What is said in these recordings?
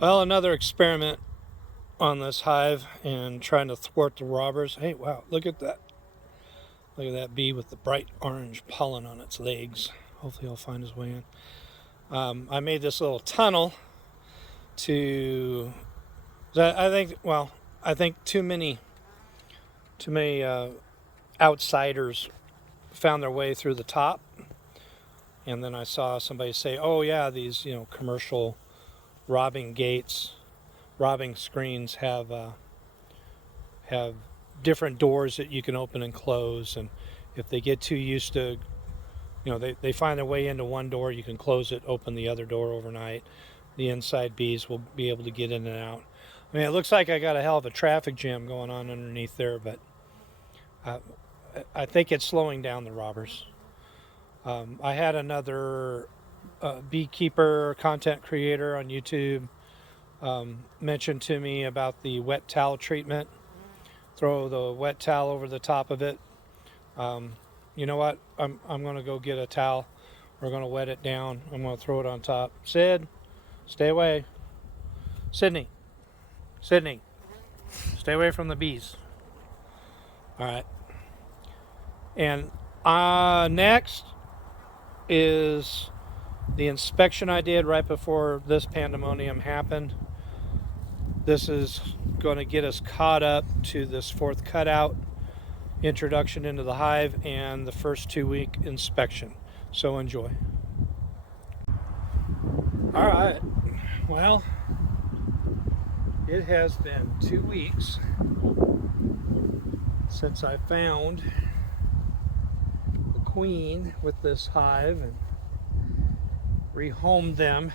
Well, another experiment on this hive and trying to thwart the robbers. Hey, wow, look at that. Look at that bee with the bright orange pollen on its legs. Hopefully he'll find his way in. I made this little tunnel to, I think too many outsiders found their way through the top. And then I saw somebody say, oh yeah, these, commercial robbing gates, robbing screens have different doors that you can open and close, and if they get too used to, they find their way into one door, you can close it, open the other door overnight. The inside bees will be able to get in and out. I mean, it looks like I got a hell of a traffic jam going on underneath there, but uh, I think it's slowing down the robbers. I had another beekeeper content creator on YouTube mention to me about the wet towel treatment. Throw the wet towel over the top of it. You know what? I'm going to go get a towel. We're going to wet it down. I'm going to throw it on top. Sid, stay away. Sydney, Sydney, stay away from the bees. All right. And next is the inspection I did right before this pandemonium happened. This is going to get us caught up to this fourth cutout, introduction into the hive, and the first 2-week inspection. So enjoy. All right. Well, it has been 2 weeks since I found the queen with this hive and rehomed them,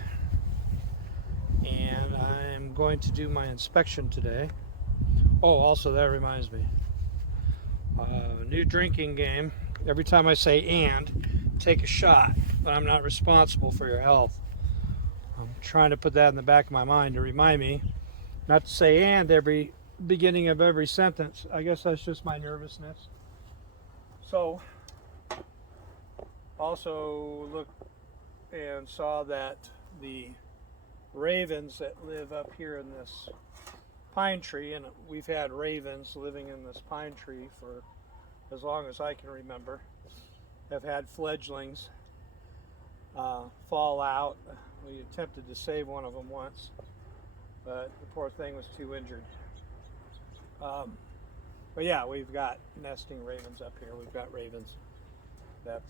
and I'm going to do my inspection today. Oh, also that reminds me, new drinking game. Every time I say and, take a shot, but I'm not responsible for your health. I'm trying to put that in the back of my mind to remind me not to say and every beginning of every sentence. I guess that's just my nervousness. So, also looked and saw that the ravens that live up here in this pine tree, and we've had ravens living in this pine tree for as long as I can remember, have had fledglings fall out. We attempted to save one of them once, but the poor thing was too injured. But yeah, we've got nesting ravens up here. We've got ravens that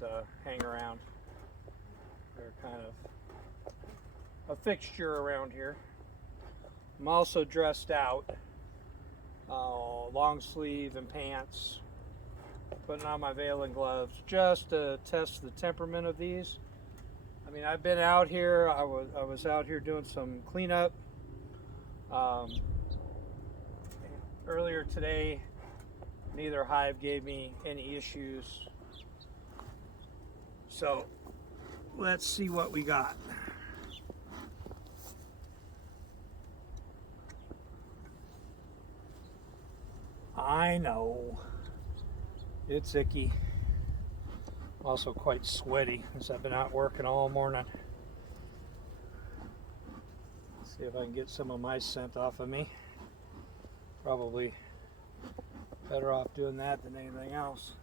hang around. They're kind of a fixture around here. I'm also dressed out, long sleeve and pants, putting on my veil and gloves just to test the temperament of these. I mean, I've been out here. I was out here doing some cleanup earlier today. Neither hive gave me any issues. So let's see what we got. I know it's icky. Also quite sweaty because I've been out working all morning. Let's see if I can get some of my scent off of me. Probably better off doing that than anything else.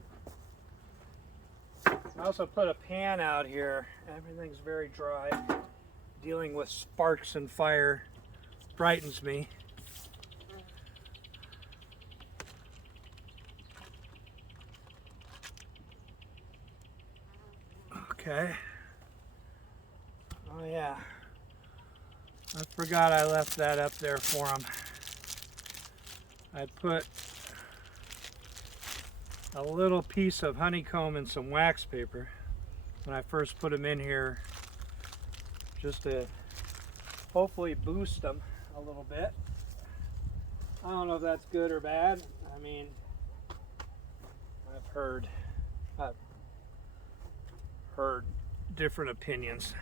I also put a pan out here. Everything's very dry. Dealing with sparks and fire frightens me. Okay. Oh yeah. I forgot I left that up there for them. I put a little piece of honeycomb and some wax paper when I first put them in here, just to hopefully boost them a little bit. I don't know if that's good or bad. I mean, I've heard different opinions.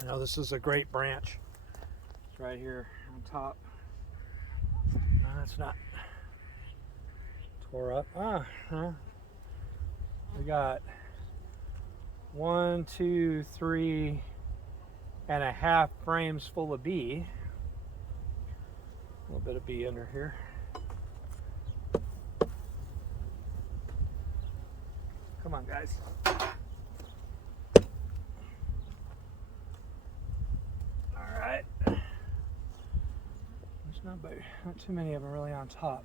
You know, this is a great branch. It's right here on top. No, it's not tore up. We got 1, 2, 3 and a half frames full of bee. A little bit of bee under here. Come on, guys. All right. There's not too many of them really on top.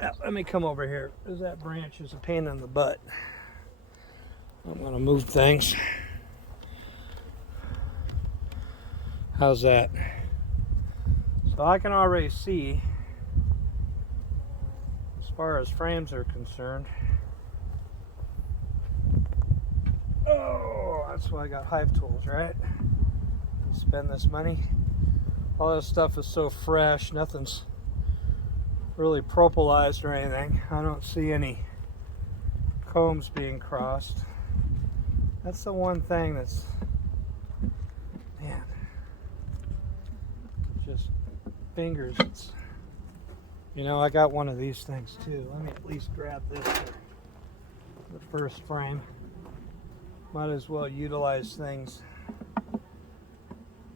Now, let me come over here, because that branch is a pain in the butt. I'm going to move things. How's that? So I can already see, as far as frames are concerned. Oh, that's why I got hive tools, right? You spend this money. All this stuff is so fresh, nothing's really propolized or anything. I don't see any combs being crossed. That's the one thing that's, man, just fingers. It's, you know, I got one of these things too. Let me at least grab this for the first frame. Might as well utilize things,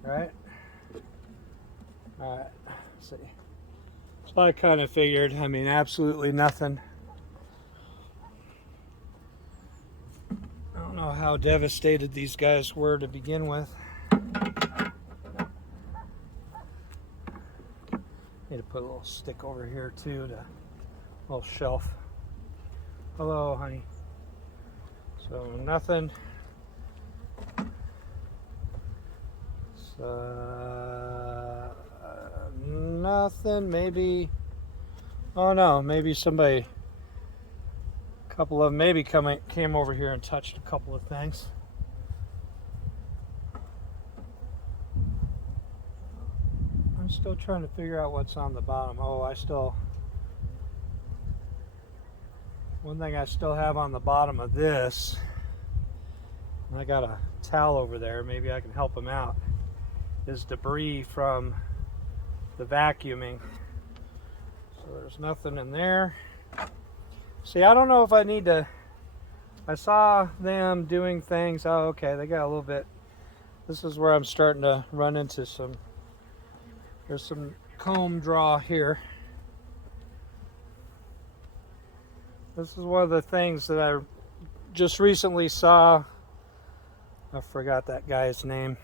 right? All right, let's see. So I kind of figured, I mean, absolutely nothing. I don't know how devastated these guys were to begin with. Need to put a little stick over here too, to a little shelf. Hello, honey. So nothing. Nothing. Maybe. Oh no, maybe somebody. A couple of them maybe came over here and touched a couple of things. I'm still trying to figure out what's on the bottom. Oh, one thing I still have on the bottom of this, and I got a towel over there, maybe I can help them out, is debris from the vacuuming. So there's nothing in there. See, I don't know if I need to, I saw them doing things. Oh, okay, they got a little bit. This is where I'm starting to run into there's some comb draw here. This is one of the things that I just recently saw. I forgot that guy's name.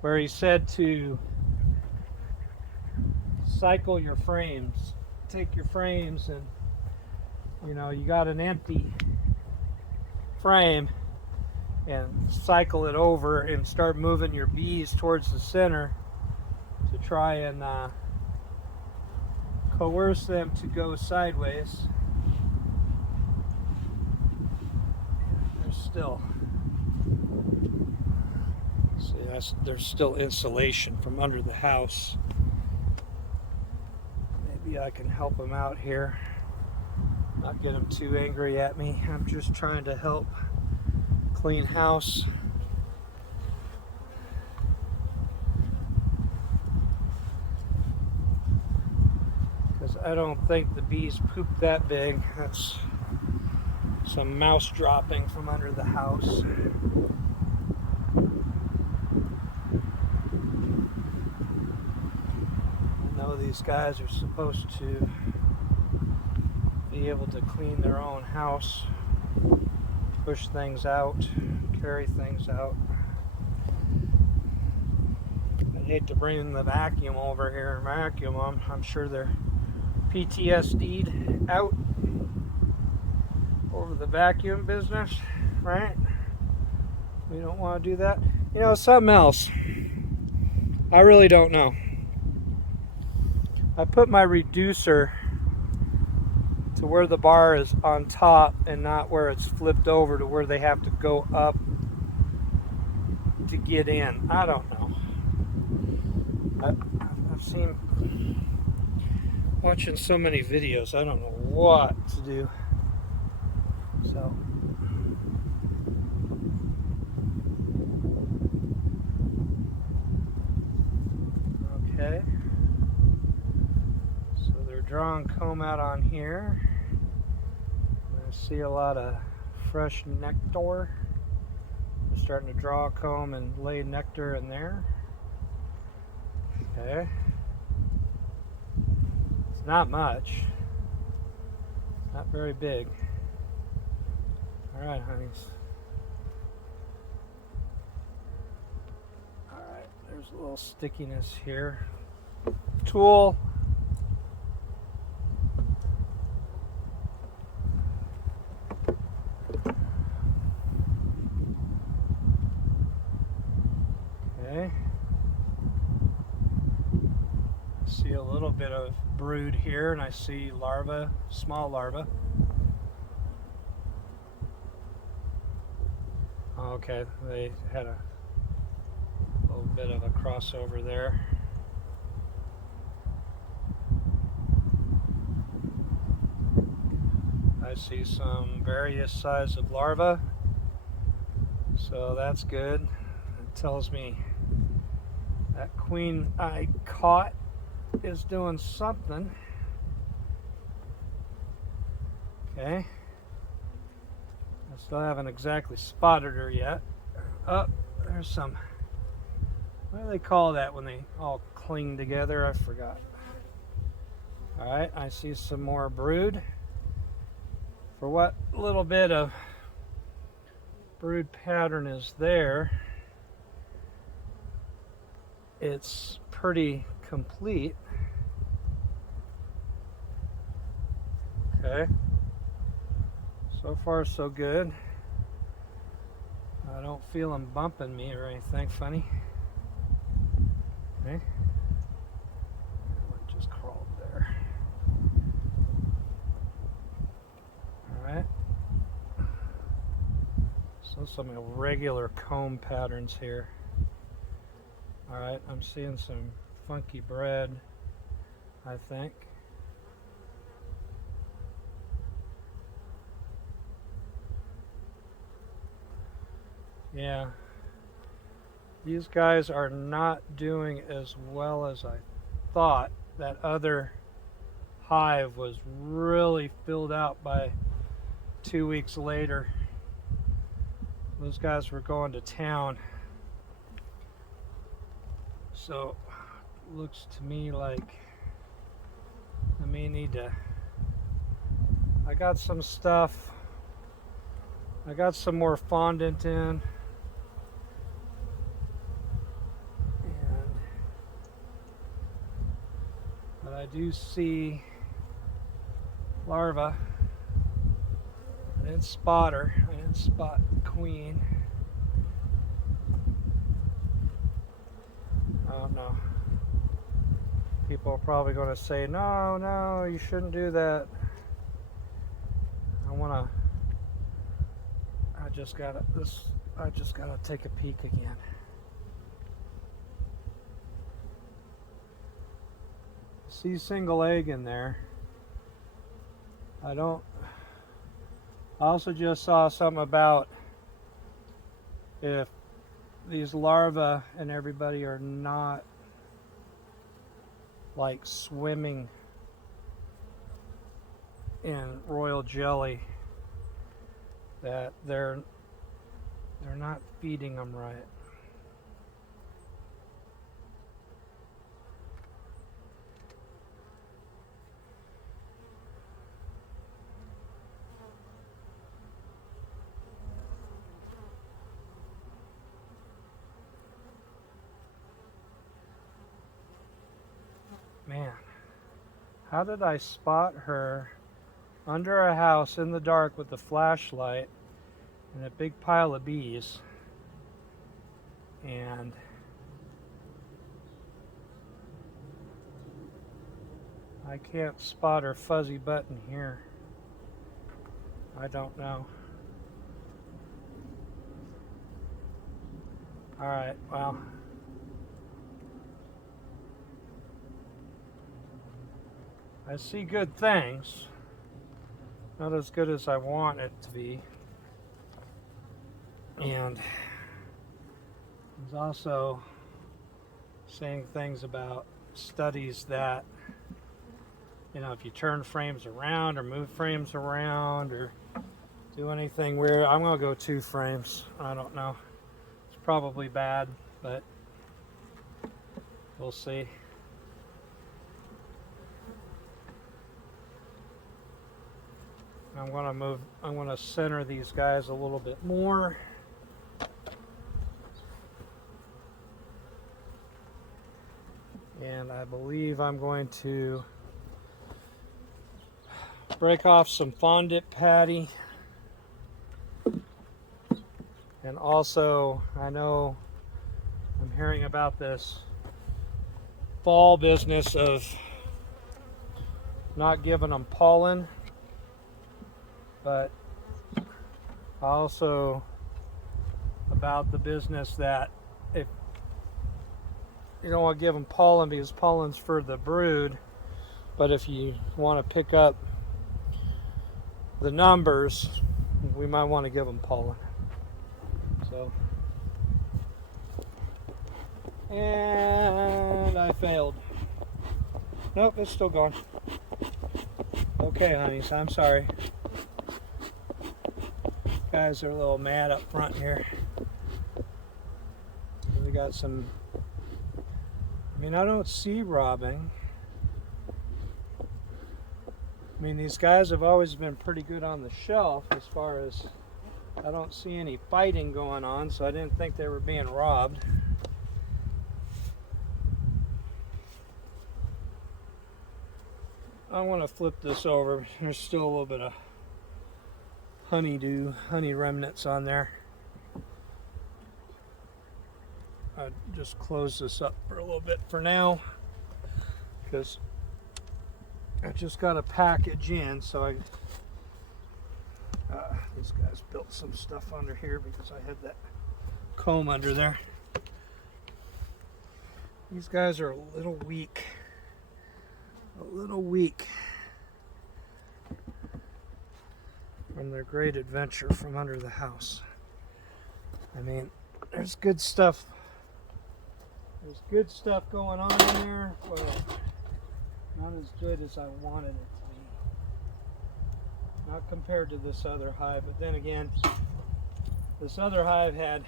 Where he said to cycle your frames. Take your frames and, you know, you got an empty frame, and cycle it over and start moving your bees towards the center to try and coerce them to go sideways. There's still, see, there's still insulation from under the house. Maybe I can help them out here, not get them too angry at me. I'm just trying to help clean house. Because I don't think the bees poop that big. That's some mouse dropping from under the house. I know these guys are supposed to be able to clean their own house, push things out, carry things out. I'd hate to bring the vacuum over here and vacuum them. I'm sure they're PTSD'd out over the vacuum business, right? We don't want to do that. You know, something else. I really don't know. I put my reducer to where the bar is on top and not where it's flipped over to where they have to go up to get in. I don't know. I've seen, watching so many videos, I don't know what to do. So okay, so they're drawing comb out on here. I'm going to see a lot of fresh nectar. They're starting to draw a comb and lay nectar in there. Okay. It's not much. Not very big. Alright, honeys. Alright, there's a little stickiness here. Tool. Okay. See a little bit of brood here, and I see larvae, small larvae. Okay, they had a little bit of a crossover there. I see some various sizes of larvae, so that's good. It tells me that queen I caught is doing something. Okay. I still haven't exactly spotted her yet. Oh, there's some, what do they call that when they all cling together? I forgot. Alright, I see some more brood. For what little bit of brood pattern is there, it's pretty complete. Okay. So far so good. I don't feel them bumping me or anything funny. Okay. One just crawled there. Alright. So some irregular comb patterns here. Alright, I'm seeing some funky bread, I think. Yeah, these guys are not doing as well as I thought. That other hive was really filled out by 2 weeks later. Those guys were going to town. So, looks to me like I may need to, I got some stuff, I got some more fondant in. I do see larvae. I didn't spot her. I didn't spot the queen. I don't know. People are probably going to say, no, no, you shouldn't do that. I just gotta take a peek again. See single egg in there. I also just saw something about if these larvae and everybody are not like swimming in royal jelly, that they're not feeding them right. Man, how did I spot her under a house in the dark with a flashlight and a big pile of bees, and I can't spot her fuzzy button here? I don't know. Alright, well, I see good things. Not as good as I want it to be. And he's also saying things about studies that, you know, if you turn frames around or move frames around or do anything weird. I'm gonna go 2 frames. I don't know. It's probably bad, but we'll see. I'm gonna center these guys a little bit more. And I believe I'm going to break off some fondant patty. And also, I know I'm hearing about this fall business of not giving them pollen, but also about the business that if you don't want to give them pollen because pollen's for the brood, but if you want to pick up the numbers, we might want to give them pollen. So, and I failed. Nope, it's still going. Okay, honeys, I'm sorry. Guys are a little mad up front here. We got some, I mean, I don't see robbing. I mean, these guys have always been pretty good on the shelf as far as, I don't see any fighting going on, so I didn't think they were being robbed. I want to flip this over. There's still a little bit of honey remnants on there. I'll just close this up for a little bit for now because I just got a package in, so these guys built some stuff under here because I had that comb under there. These guys are a little weak. From their great adventure from under the house. I mean, there's good stuff. There's good stuff going on in there, but not as good as I wanted it to be. Not compared to this other hive, but then again, this other hive had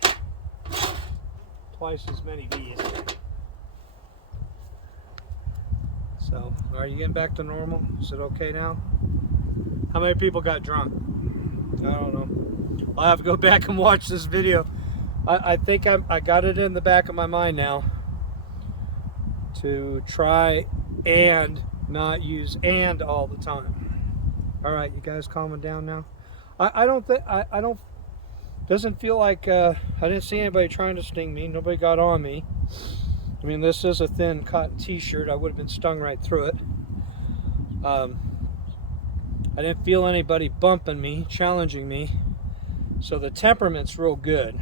twice as many bees. So, are you getting back to normal? Is it okay now? How many people got drunk? I don't know. I'll have to go back and watch this video. I think I got it in the back of my mind now to try and not use "and" all the time. All right, you guys calming down now? I don't doesn't feel like I didn't see anybody trying to sting me. Nobody got on me. I mean, this is a thin cotton t-shirt. I would have been stung right through it. I didn't feel anybody bumping me, challenging me. So the temperament's real good,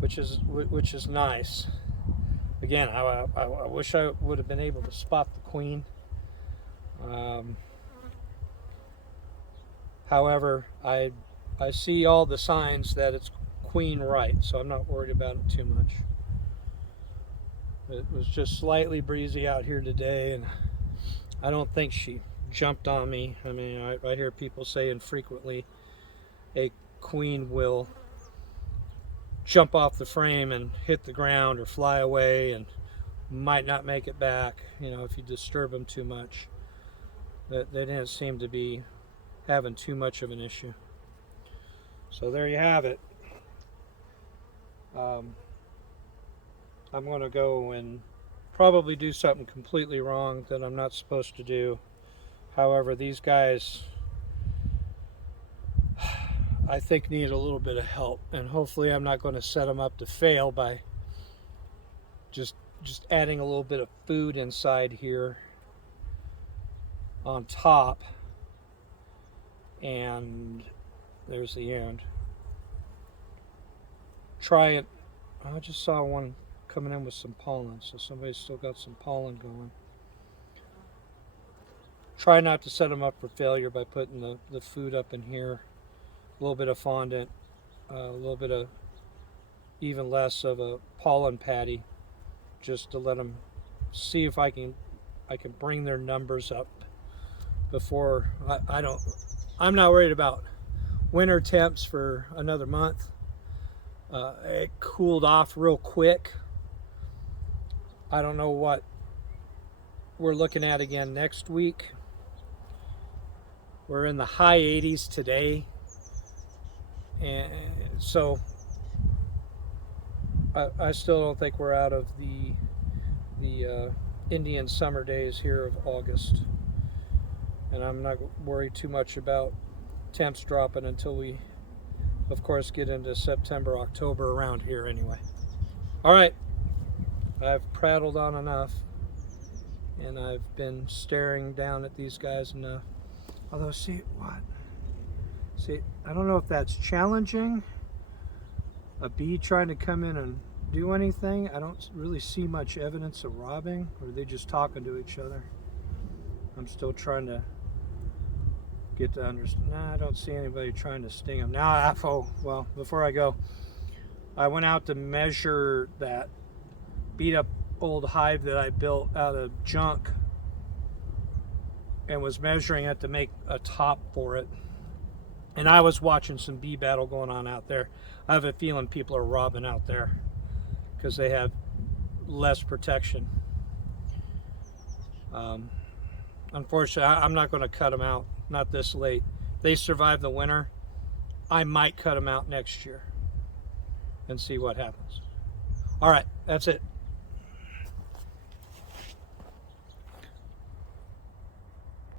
which is nice. Again, I wish I would have been able to spot the queen. However, I see all the signs that it's queen right, so I'm not worried about it too much. It was just slightly breezy out here today, and I don't think she jumped on me. I mean, I hear people say infrequently a queen will jump off the frame and hit the ground or fly away and might not make it back, you know, if you disturb them too much. They didn't seem to be having too much of an issue. So there you have it. I'm going to go and probably do something completely wrong that I'm not supposed to do. However, these guys, I think, need a little bit of help, and hopefully I'm not going to set them up to fail by just adding a little bit of food inside here on top. And there's the end. Try it. I just saw one coming in with some pollen, so somebody's still got some pollen going. Try not to set them up for failure by putting the food up in here. A little bit of fondant, a little bit of even less of a pollen patty, just to let them see if I can bring their numbers up before I'm not worried about winter temps for another month. It cooled off real quick. I don't know what we're looking at again next week. We're in the high 80s today, and so I still don't think we're out of the Indian summer days here of August, and I'm not worried too much about temps dropping until we, of course, get into September, October around here anyway. All right, I've prattled on enough, and I've been staring down at these guys enough. Although, see, I don't know if that's challenging, a bee trying to come in and do anything. I don't really see much evidence of robbing, or are they just talking to each other? I'm still trying to get to understand. Nah, I don't see anybody trying to sting them. Now, well, before I go, I went out to measure that beat up old hive that I built out of junk and was measuring it to make a top for it. And I was watching some bee battle going on out there. I have a feeling people are robbing out there because they have less protection. Unfortunately, I'm not going to cut them out, not this late. If they survive the winter, I might cut them out next year and see what happens. All right, that's it.